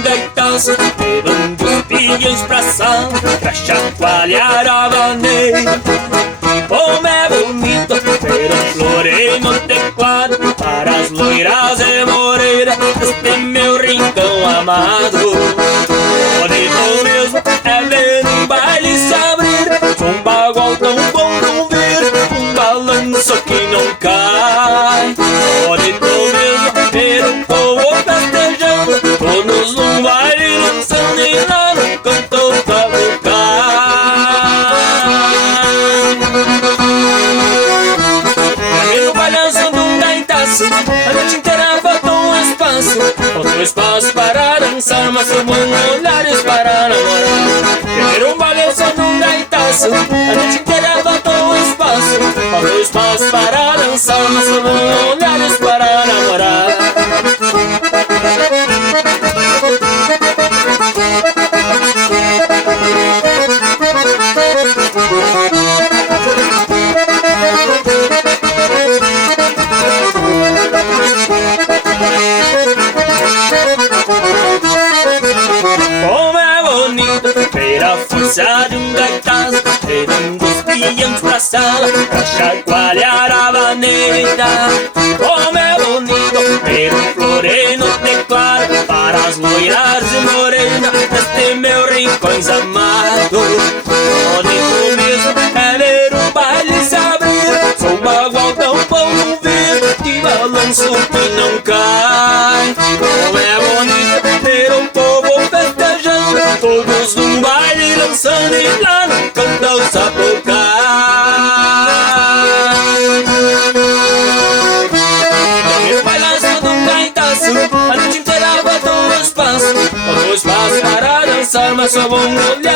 um gaitaço, levando os pilhões pra sala, pra chacoalhar a vaneira. Como é bonito ver um floreio no teclado, para as loiras e moreiras deste meu rincão amado. Bonito mesmo é ver um baile se abrir, um bagual tão bom não ver, um balanço que não cai. Bonito mesmo ver um povo festejando, todos num baile lançando e lá no canto cavucar. No balanço de um gaitaço, a noite inteira faltou um espaço. Faltou espaço para dançar, mas sobrou olhares para namorar. Querer um balanço de um gaitaço, a noite inteira faltou um espaço. Faltou espaço para dançar, mas sobrou olhares para namorar. Como é bonito ver a força de um gaitaço, levando os pilhões pra sala, pra chacoalhar a vaneira. Como é bonito ver um floreio no teclado, para as loiras e morenas deste meu rincões amado. Bonito mesmo é ver um baile se abrir, sou bagual tão bom não ver, de balanço que não cai. Como é bonito ver um povo festejando, todos num baile dançando e lá no canto o sapucai. No balanço de um gaitaço, a noite inteira faltou um espaço. Faltou espaço para dançar, mas só bom olhar